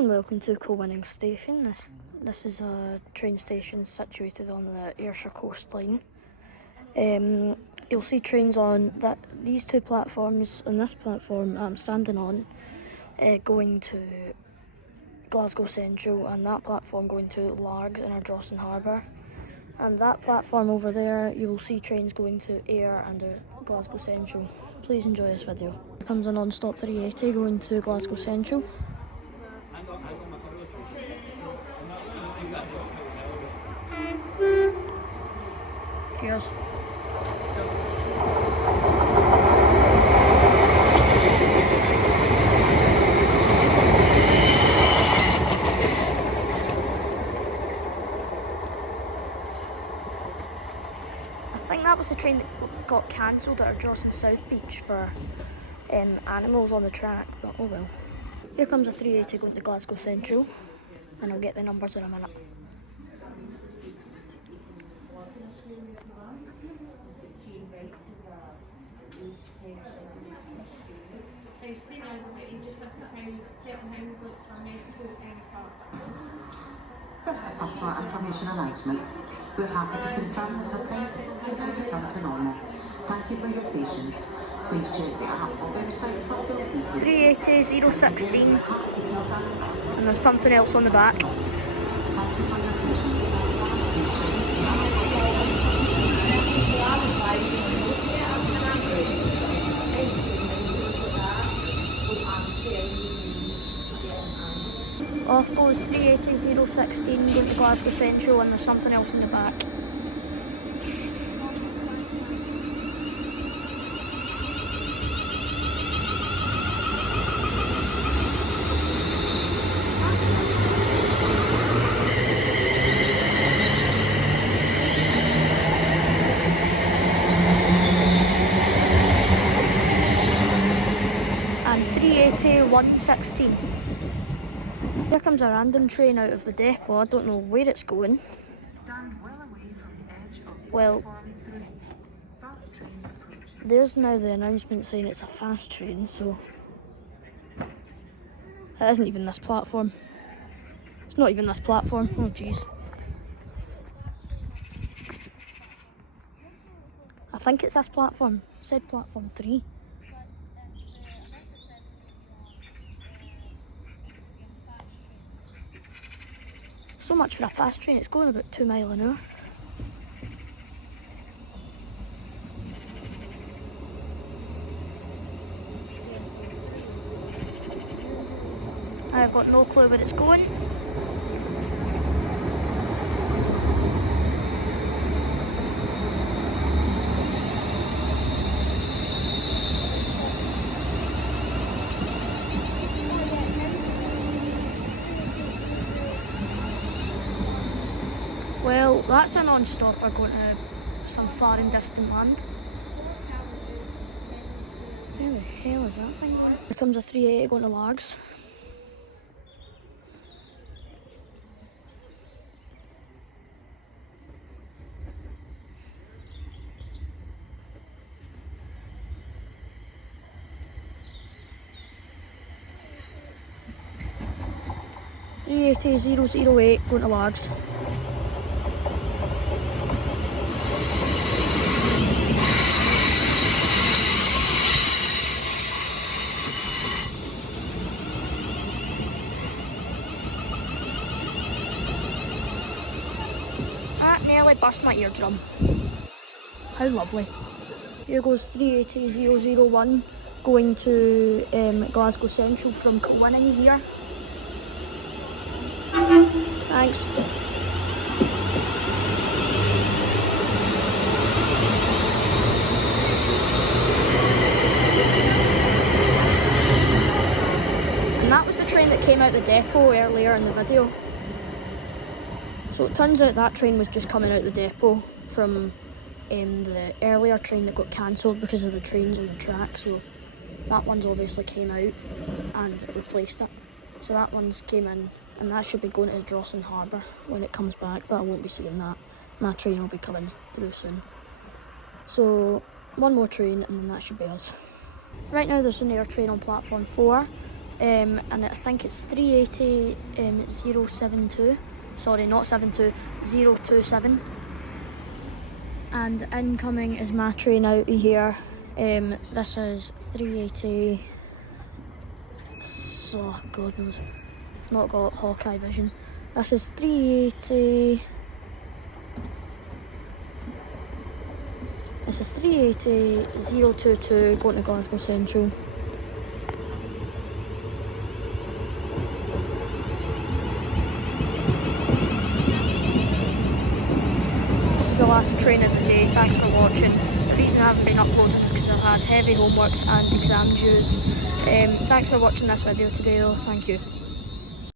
and welcome to killwining station. This is a train station situated on the Ayrshire coastline. You'll see trains on these two platforms. On this platform I'm standing on, going to Glasgow Central, and that platform going to Largs in Ardrossan Harbour. And that platform over there, you will see trains going to Ayr and Glasgow Central. Please enjoy this video. Here comes a non-stop 380 going to Glasgow Central. Cheers. I think that was the train that got cancelled at Ardrossan South Beach for animals on the track, but oh well. Here comes a 380 going to Glasgow Central, and I'll get the numbers in a minute. Customer information announcement. We're happy to confirm that our trains have returned to normal. Thank you for your patience. Please check the app or website for full details. 380 016, and there's something else on the back. Thank you for your patience. Off goes 380 016 going to Glasgow Central, and there's something else in the back. And 380 116. Here comes a random train out of the depot. I don't know where it's going. Well, there's now the announcement saying it's a fast train, so it isn't even this platform. It's not even this platform. Oh jeez. I think it's this platform. It said platform 3. So much for a fast train, it's going about 2 miles an hour. I've got no clue where it's going. Well, that's a non-stopper going to some far and distant land. Where the hell is that thing going? Here comes a 380 going to Largs. .380 008 going to Largs. That nearly burst my eardrum. How lovely. Here goes 380 001 going to Glasgow Central from killwining here. Thanks. And that was the train that came out the depot earlier in the video. So it turns out that train was just coming out the depot from the earlier train that got cancelled because of the trains on the track. So that one's obviously came out and it replaced it. So that one's came in, and that should be going to Ardrossan Harbour when it comes back, but I won't be seeing that. My train will be coming through soon. So one more train and then that should be us. Right now there's an Ayr train on platform 4, and I think it's 380 072. Sorry, not 72, 027. And incoming is my train out of here. This is 380. Oh, God knows. I've not got Hawkeye vision. This is 380. This is 380 022 going to Glasgow Central. The last train of the day. Thanks for watching. The reason I haven't been uploading is because I've had heavy homeworks and exam dues. Thanks for watching this video today though, thank you.